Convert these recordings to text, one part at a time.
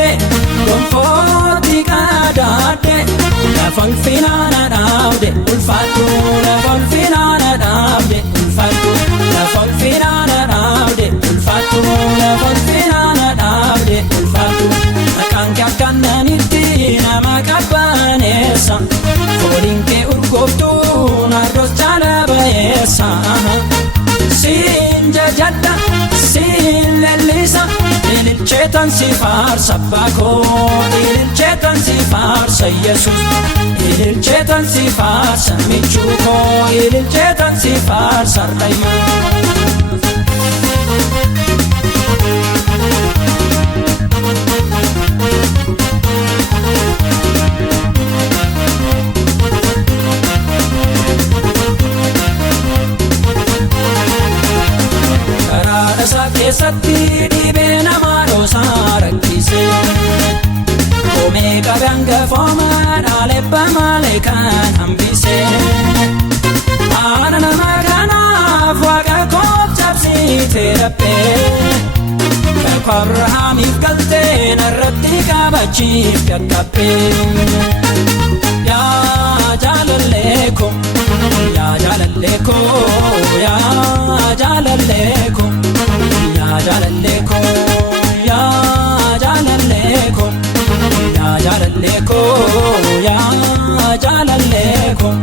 barbaade gonfooti qadaade lafol finaana dhaabde ulfaatu lafol finaana dhaabde ulfaatu lafol finaana dhaabde ulfaatu lafol finaana dhaabde ulfaatu maqaan kee akkananitti nama qabbaneessa fooliin kee urgooftuun arroos jaala bayeessa siin jajadda siin lellisa ililcheetan si faarsa baakoo ililcheetan si faarsa Yesuus ililcheetan si faarsa michuu koo ililcheetan si faarsa rayyuu. Keessatti dhibee namaa dhoosaa rakkise koomee qabaan gafoomaa dhaalebba malee kan hambise haana nama kanaaf waaqa koof cabsitee dhabbee kakuu Abrahaamiif galtee narratti qabachiif dadhabbee yaa jaalallee koo yaa jaalallee koo yaa jaalallee koo yaa jaalallee koo yaa jaalallee koo yaa jaalallee koo yaa jaalallee koo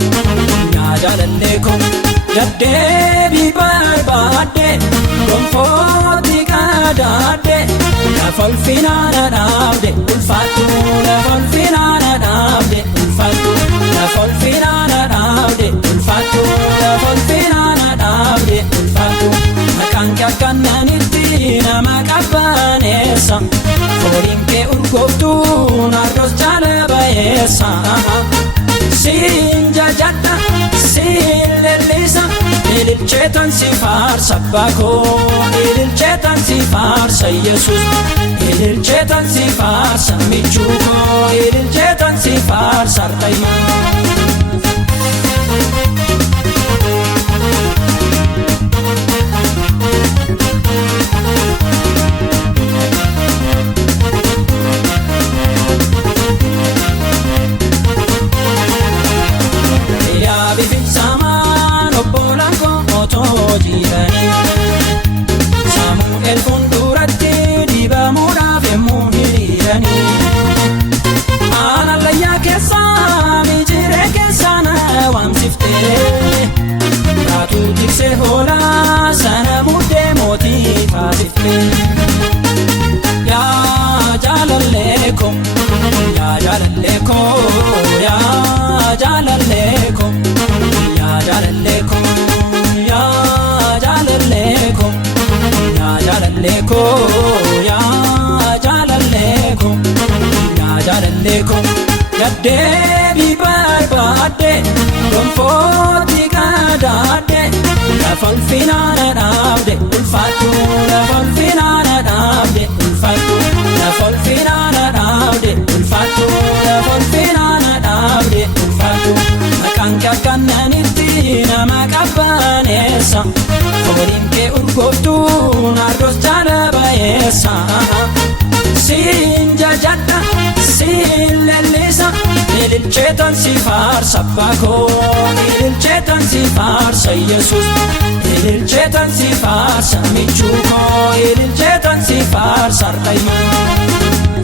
yaa jaalallee koo gaddeebii barbaadde gonfooti qadaadde lafol finaana dhaabde ulfaatu lafol finaana dhaabde ulfaatu lafol finaana dhaabde ulfaatu lafol finaana dhaabde ulfaatu maqaan kee akkananitti nama qabbaneessa fooliin kee urgooftuun arroos jaala bayeessa siin jajadda siin lellisa ililcheetan si faarsa baakoo ililcheetan si faarsa Yesuus ililcheetan si faarsa michuu koo ililcheetan si faarsa rayyuu. Samu'eel fuulduratti dibamuudhaaf yemmuu hiriiranii aanallayyaa keessaa mijiree keessaa na waamsiftee raatuu tiksee hoolaa sana muddee mootii taasiftee yaa jaalallee koo yaa jaalallee koo yaa jaalallee koo yaa jaalallee koo yaa jaalallee koo yaa jaalallee koo yaa jaalallee koo yaa jaalallee koo gaddeebii barbaadde gonfooti qadaadde lafol finaana dhaabde ulfaatu lafol finaana dhaabde ulfaatu lafol finaana dhaabde ulfaatu lafol finaana dhaabde ulfaatu maqaan kee akkananitti nama qabbaneessa fooliin kee urgooftuun arroos jaala bayeessa siin jajadda siin lellisa ililcheetan si faarsa baakoo ililcheetan si faarsa Yesuus ililcheetan si faarsa michuu koo ililcheetan si faarsa rayyuu.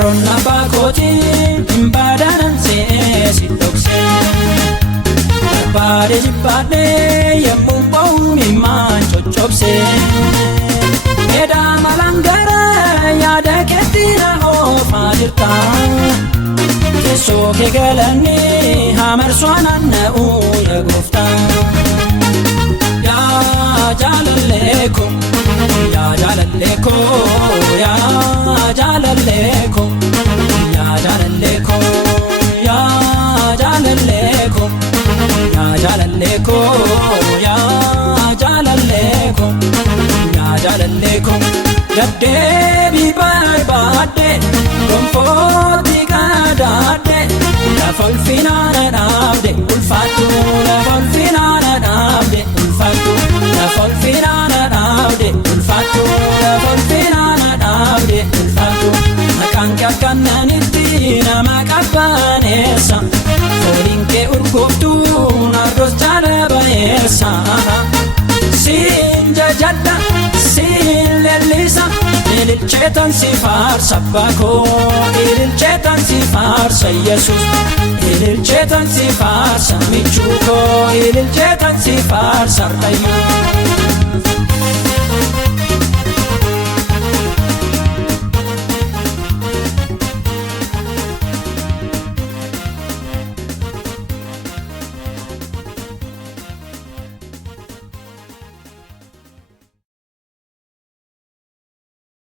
Ronna baakootiin hin baadaanan seesi dhoksee barbaade jibbaadhee yemmuu ba'uun himaan coccobsee edaa malaan gara yaada keetti na oofaa jirta teessoo kee galanii hamarsuu naanna'uu yaa gooftaa yaa jaalallee koo yaa jaalallee koo yaa jaalallee koo yaa jaalallee koo yaa jaalallee koo yaa jaalallee koo yaa jaalallee koo yaa jaalallee koo gaddeebii barbaadde lafa ulfinaa na dhaabde ulfaatu lafa ulfinaa na dhaabde ulfaatu lafa ulfinaa na dhaabde ulfaatu lafa ulfinaa na dhaabde ulfaatu maqaan kee akkananitti nama qabbaneessa fooliin kee urgooftuu narroos jalabaneessa siin jajadha siin leellisa ililcheetan si faarsa abbaa koo ililcheetan si faarsa Yesuus ililcheetan si faarsa michuu koo ililcheetan si faarsa Waaqayyo